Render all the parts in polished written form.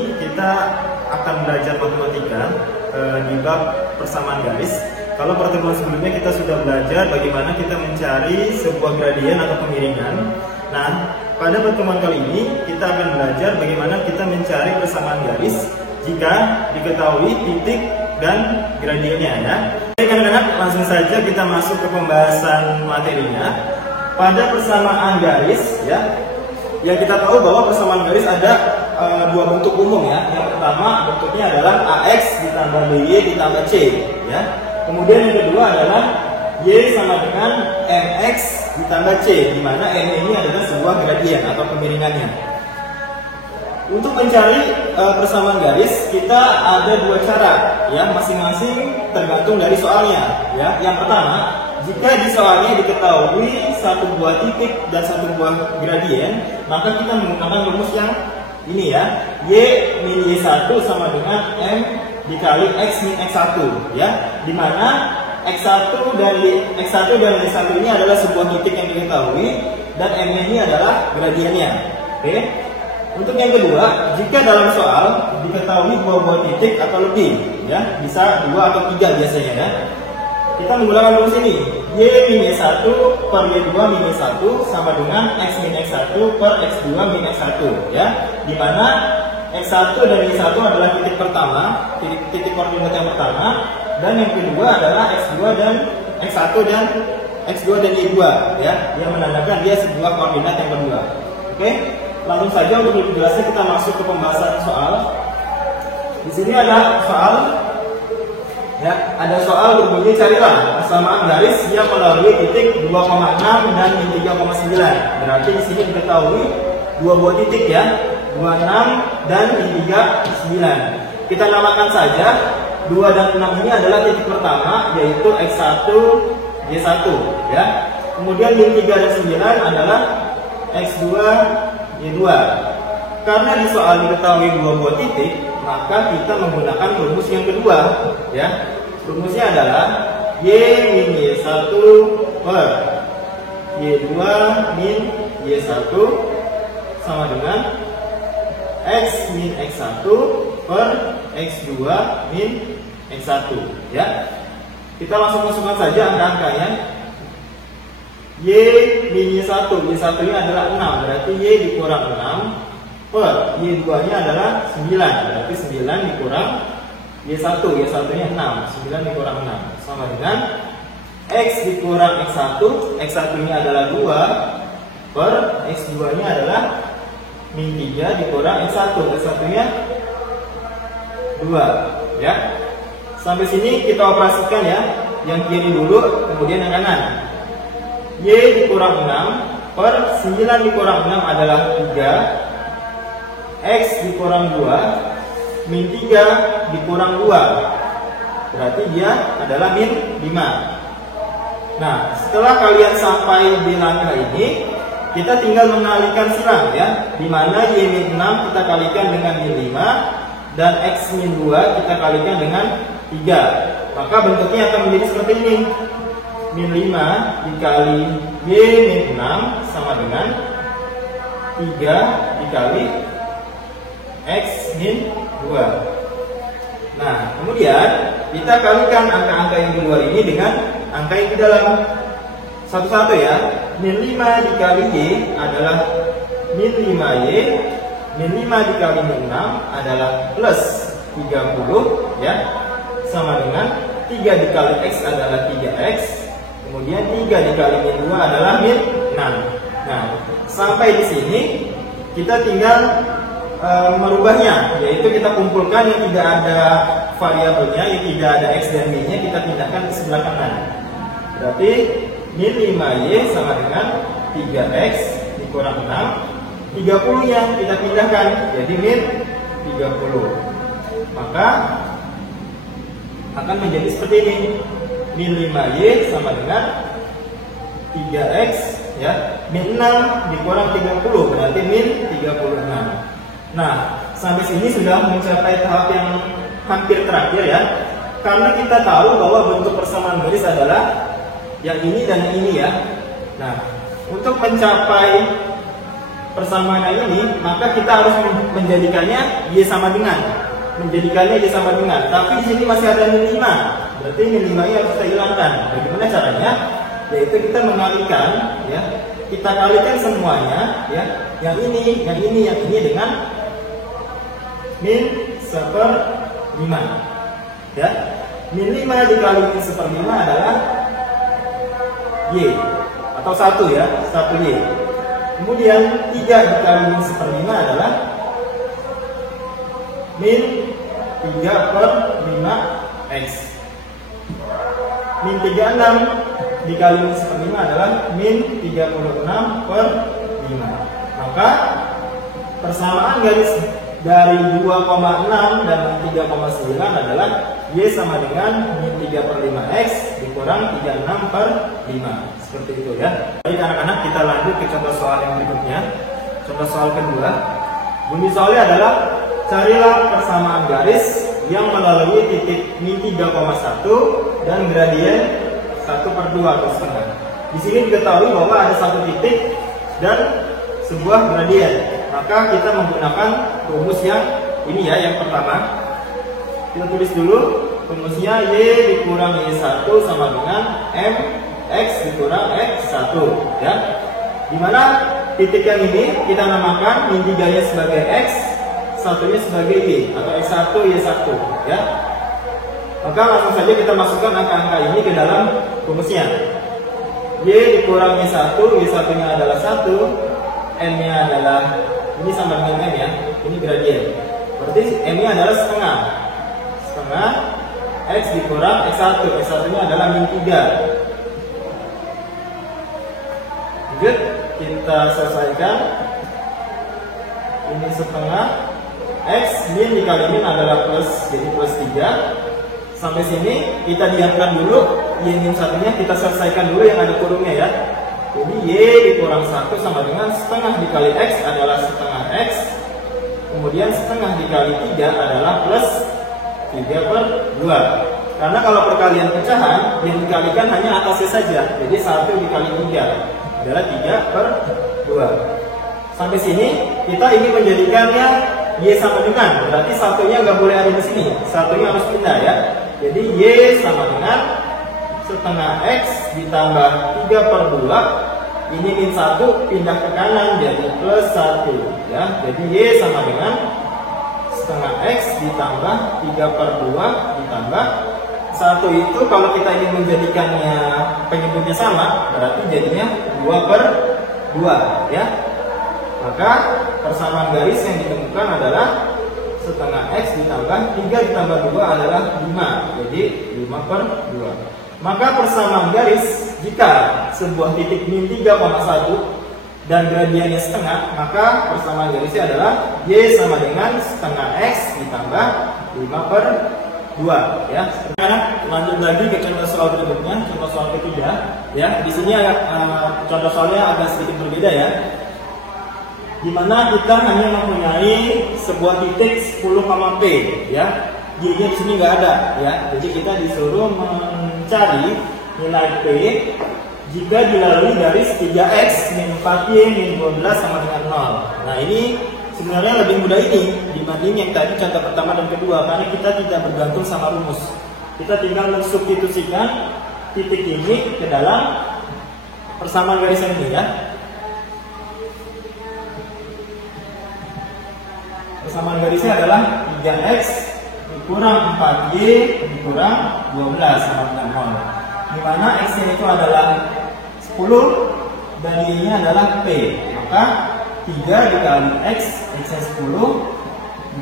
ini kita akan belajar matematika di bab persamaan garis. Kalau pertemuan sebelumnya kita sudah belajar bagaimana kita mencari sebuah gradien atau kemiringan. Nah, pada pertemuan kali ini kita akan belajar bagaimana kita mencari persamaan garis jika diketahui titik dan gradiennya ya. Oke anak-anak, langsung saja kita masuk ke pembahasan materinya. Pada persamaan garis ya, yang kita tahu bahwa persamaan garis ada dua bentuk umum ya. Yang pertama bentuknya adalah AX ditambah BY ditambah C ya. Kemudian yang kedua adalah Y sama dengan MX ditambah C, di mana M ini adalah sebuah gradien atau kemiringannya. Untuk mencari persamaan garis kita ada dua cara ya, masing-masing tergantung dari soalnya ya. Yang pertama, jika di soalnya diketahui satu buah titik dan satu buah gradien, maka kita menggunakan rumus yang ini ya, Y min Y1 sama dengan M dikali X min X1 ya, dimana X1 dan Y1 ini adalah sebuah titik yang diketahui dan M ini adalah gradiennya. Oke. Untuk yang kedua, jika dalam soal diketahui dua titik atau lebih ya, bisa 2 atau 3 biasanya ya, kita menggunakan rumus ini, Y min Y1 per Y2 min Y1 sama dengan X min X1 per X2 min X1 ya, dimana X1 dan Y1 adalah titik pertama, titik koordinat yang pertama, dan yang kedua adalah X2 dan X1 dan X2 dan Y2 ya, yang menandakan dia sebuah koordinat yang kedua. Oke, langsung saja untuk lebih jelasnya kita masuk ke pembahasan soal. Di sini ada soal ya, ada soal berbunyi carilah persamaan garis yang melalui titik 2,6 dan 3,9. Berarti di sini diketahui dua buah titik ya, 26 dan 39. Kita namakan saja 2 dan 6 ini adalah titik pertama, yaitu X1, Y1 ya. Kemudian min 3 dan 9 adalah X2, Y2. Karena di soal diketahui dua buah titik, maka kita menggunakan rumus yang kedua ya. Rumusnya adalah Y min Y1 per Y2 min Y1 sama dengan X min X1 per X2 min X1 ya. Kita langsung masukkan saja angka-angkanya. Y min Y1 ini adalah 6, berarti Y dikurang 6 per Y2 nya adalah 9, berarti 9 dikurang Y1 nya 6, 9 dikurang 6 sama dengan X dikurang X1 nya adalah 2 per X2 nya adalah min 3 dikurang X1 nya 2 ya. Sampai sini kita operasikan ya, yang kiri dulu kemudian yang kanan. Y dikurang 6 per 9 dikurang 6 adalah 3, X dikurang 2 min 3 dikurang 2, berarti dia adalah min 5. Nah, setelah kalian sampai di langkah ini, kita tinggal mengalihkan silang ya, dimana Y min 6 kita kalikan dengan min 5 dan X min 2 kita kalikan dengan 3, maka bentuknya akan menjadi seperti ini. Min 5 dikali Y min 6 sama dengan 3 dikali X min 2. Nah, kemudian kita kalikan angka-angka yang di luar ini dengan angka yang di dalam satu-satu ya. Min 5 dikali Y adalah min 5Y, min 5 dikali min 6 adalah plus 30 ya, sama dengan 3 dikali X adalah 3X, kemudian 3 dikali min 2 adalah min 6. Nah, sampai di sini kita tinggal merubahnya, yaitu kita kumpulkan yang tidak ada variabelnya, yang tidak ada X dan Y nya, kita pindahkan ke sebelah kanan. Berarti min 5Y sama dengan 3X dikurang 6, 30 nya kita pindahkan jadi min 30, maka akan menjadi seperti ini. Min 5Y sama dengan 3X ya, min 6 dikurang 30 berarti min 36. Nah, sampai sini sudah mencapai tahap yang hampir terakhir ya. Karena kita tahu bahwa bentuk persamaan garis adalah yang ini dan yang ini ya. Nah, untuk mencapai persamaannya ini, maka kita harus menjadikannya Y sama dengan. Tapi di sini masih ada min 5. Berarti min 5 ini harus kita hilangkan. Bagaimana caranya? Yaitu kita mengalikan, ya. Kita kalikan semuanya, ya. Yang ini dengan min 1/5. Ya. Min 5 dikali min 1/5 adalah Y atau 1, ya, 1Y. Kemudian 3 dikali min 1/5 adalah min 3/5x. Min 36 dikali min 1/5 adalah min 36/5. Maka persamaan garis dari 2,6 dan 3,9 adalah Y sama dengan min 3/5x dikurang 36/5. Seperti itu, ya. Baik anak-anak, kita lanjut ke contoh soal yang berikutnya. Contoh soal kedua. Bunyi soalnya adalah carilah persamaan garis yang melalui titik min 3,1 dan gradien 1/2 atau setengah. Di sini diketahui bahwa ada satu titik dan sebuah gradien. Maka kita menggunakan rumus yang ini, ya, yang pertama. Kita tulis dulu rumusnya Y dikurang Y1 sama dengan MX dikurang X1, ya. Dimana titik yang ini kita namakan min 3-nya sebagai X, 1-nya sebagai Y atau X1 Y1, ya. Maka langsung saja kita masukkan angka-angka ini ke dalam rumusnya. Y dikurang Y1, Y1-nya adalah 1, M-nya adalah ini sama dengan M, ya. Ini gradien. Berarti M-nya adalah setengah X dikurang X1, X1-nya adalah min 3. Lanjut, kita selesaikan. Ini setengah X min dikali min adalah plus, jadi plus 3. Sampai sini kita diamkan dulu. Y min 1-nya kita selesaikan dulu yang ada kurungnya, ya. Jadi Y dikurang 1 sama dengan setengah dikali X adalah setengah X. Kemudian setengah dikali 3 adalah plus 3/2. Karena kalau perkalian pecahan yang dikalikan hanya atasnya saja. Jadi 1 dikali 3 adalah 3/2. Sampai sini kita ingin menjadikannya Y sama dengan. Berarti 1-nya nggak boleh ada di sini. 1-nya harus pindah, ya. Jadi Y sama dengan setengah X ditambah 3/2. Ini min 1 pindah ke kanan jadi plus 1, ya. Jadi Y sama dengan setengah X ditambah 3/2 ditambah 1. Itu kalau kita ingin menjadikannya penyebutnya sama, berarti jadinya 2/2, ya. Maka persamaan garis yang ditemukan adalah setengah X ditambah 3 ditambah 2 adalah 5. Jadi 5/2. Maka persamaan garis jika sebuah titik min 3,1 dan gradiennya setengah, maka persamaan garisnya adalah Y sama dengan setengah X ditambah 5/2, ya. Sekarang lanjut lagi ke contoh soal berikutnya, contoh soal ketiga, ya. Di sini contoh soalnya agak sedikit berbeda, ya. Dimana kita hanya mempunyai sebuah titik 10, P, ya. Y-nya di sini nggak ada, ya. Jadi kita disuruh mencari nilai P jika dilalui garis 3x min 4y min 12 sama dengan 0. Nah, ini sebenarnya lebih mudah ini dibanding yang tadi contoh pertama dan kedua, karena kita tidak bergantung sama rumus. Kita tinggal mensubstitusikan titik ini ke dalam persamaan garis ini, ya. Persamaan garisnya adalah 3x dikurang 4y dikurang 12 sama dengan 0. Dimana x-nya itu adalah 10 dan y-nya adalah p. Maka 3 dikali x, x-nya 10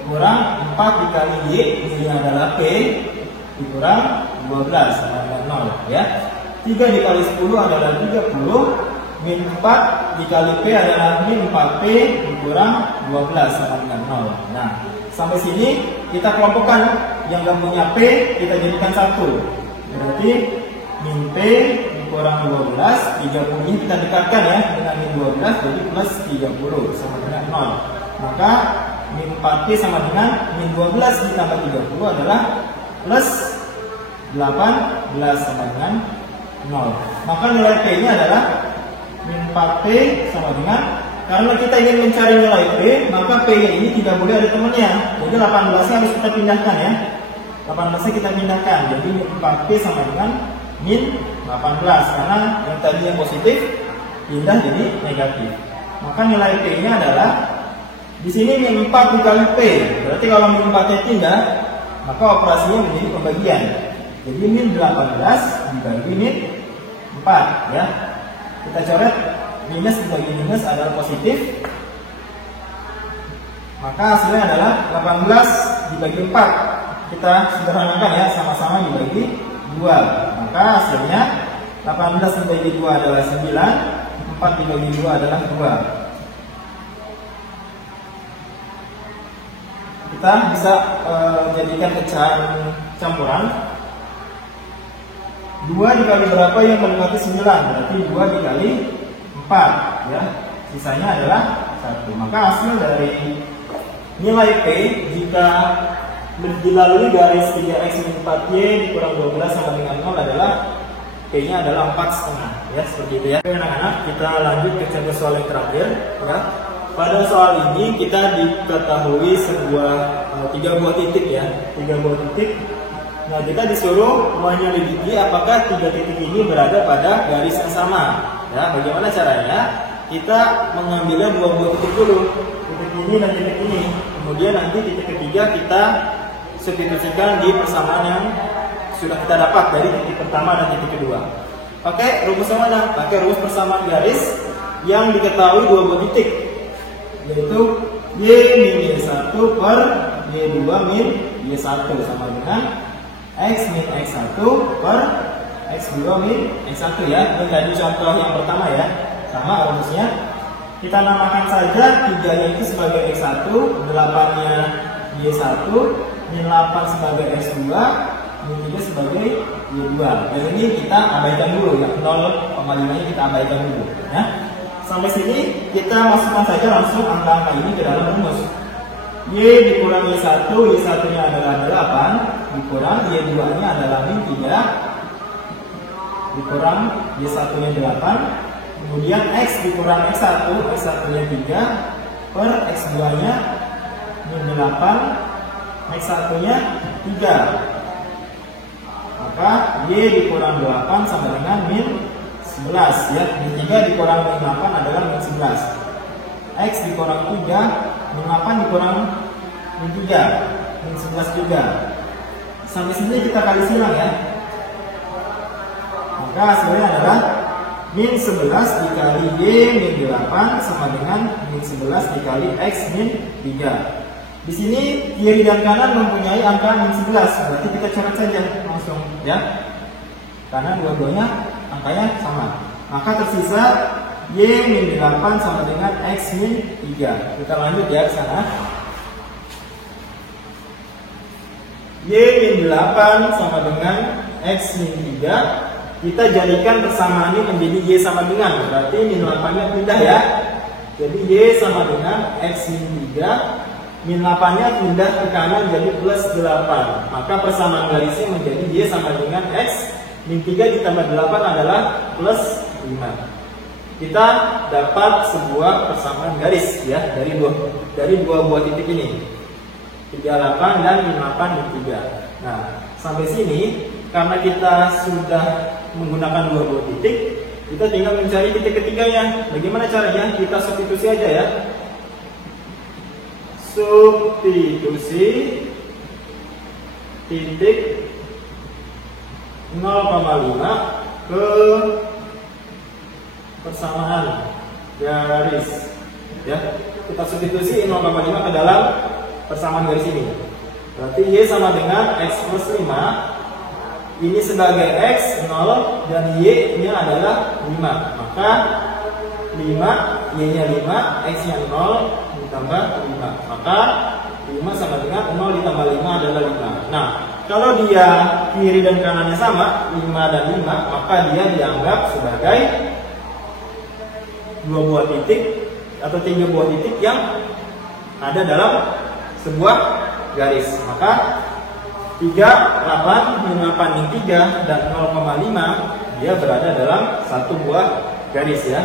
dikurang 4 dikali y, y-nya adalah p dikurang 12 sama dengan 0, ya. 3 dikali 10 adalah 30, min 4 dikali P adalah min 4P dikurang 12 sama dengan 0. Nah, sampai sini kita kelompokkan yang gak punya P kita jadikan 1. Berarti min P dikurang 12, 30 ini kita dekatkan, ya, dengan min 12 jadi plus 30 sama dengan 0. Maka min 4P sama dengan min 12 ditambah 30 adalah plus 18 sama dengan 0. Maka nilai P nya adalah min 4P sama dengan karena kita ingin mencari nilai P, maka P ini tidak boleh ada temannya. Jadi 18-nya harus kita pindahkan ya. 18-nya kita pindahkan. Jadi 4P sama dengan min 18. Karena yang tadi yang positif pindah jadi negatif. Maka nilai P-nya adalah di sini min 4 dikali P. Berarti kalau min 4-nya pindah, maka operasinya menjadi pembagian. Jadi min 18 dibagi min 4 ya. Kita coret minus dibagi minus adalah positif. Maka hasilnya adalah 18 dibagi 4. Kita sederhanakan ya, sama-sama dibagi 2. Maka hasilnya 18 dibagi 2 adalah 9, 4 dibagi 2 adalah 2. Kita bisa jadikan pecahan campuran. 2 dikali berapa yang mendekati 9? Berarti 2 dikali 4 ya. Sisanya adalah 1. Maka hasil dari nilai P jika dilalui garis 3x min 4y dikurang 12 sama dengan 0 adalah P-nya adalah 4,5 ya, seperti itu ya. Oke anak-anak, kita lanjut ke contoh soal yang terakhir ya. Pada soal ini kita diketahui sebuah 3 buah titik ya, 3 buah titik. Nah, kita disuruh menyelidiki apakah 3 titik ini berada pada garis yang sama. Ya, bagaimana caranya? Kita mengambilnya 2 buah titik dulu, titik ini dan titik ini. Kemudian nanti titik ketiga kita substitusikan di persamaan yang sudah kita dapat dari titik pertama dan titik kedua. Pakai rumus yang mana? Pakai rumus persamaan garis yang diketahui 2 buah titik, yaitu y min y1 per y2 min y1 sama dengan x min x1 per x2 min x1 ya. Ini tadi contoh yang pertama ya. Sama rumusnya. Kita namakan saja 3-nya itu sebagai x1, 8-nya y1, min 8 sebagai x2, min 3 sebagai y2. Dan ini kita abaikan dulu ya. 0,5-nya kita abaikan dulu ya. Sampai sini kita masukkan saja langsung angka-angka ini ke dalam rumus. Y dikurang Y1, Y1-nya adalah 8, dikurang Y2-nya adalah min 3, dikurang Y1-nya 8, kemudian X dikurang X1, X1-nya 3, per X2-nya min 8, X1-nya 3. Maka Y dikurang 8 sama dengan min 11 ya. Min 3 dikurang min 8 adalah min 11. X dikurang 3, min 8 dikurang min 3, min 11 juga. Sampai sini kita kali silang ya. Maka hasilnya adalah min 11 dikali Y min 8 sama dengan min 11 dikali X min 3. Di sini kiri dan kanan mempunyai angka min 11. Berarti kita coret saja langsung ya. Karena dua-duanya angkanya sama. Maka tersisa Y min 8 sama dengan X min 3. Kita lanjut ya ke sana. Y min 8 sama dengan X min 3. Kita jadikan persamaan ini menjadi Y sama dengan. Berarti min 8-nya pindah ya. Jadi Y sama dengan X min 3. Min 8-nya pindah ke kanan jadi plus 8. Maka persamaan garisnya menjadi Y sama dengan X min 3 ditambah 8 adalah plus 5. Kita dapat sebuah persamaan garis ya dari dua buah titik ini. 38 dan min 8 min 3. Nah, sampai sini karena kita sudah menggunakan 2 buah titik, kita tinggal mencari titik ketiganya. Bagaimana caranya? Kita substitusi aja ya. Substitusi titik 0,5 ke persamaan garis ya. Kita substitusi 0,5 ke dalam persamaan garis ini. Berarti Y sama dengan X plus 5. Ini sebagai X 0 dan Y nya adalah 5. Maka 5, Y nya 5, X nya 0 ditambah 5. Maka 5 sama dengan 0 ditambah 5 adalah 5. Nah, kalau dia kiri dan kanannya sama, 5 dan 5, maka dia dianggap sebagai 2 buah titik atau 3 buah titik yang ada dalam sebuah garis. Maka 3, 8, min 8, min 3, dan 0,5 dia berada dalam satu buah garis ya.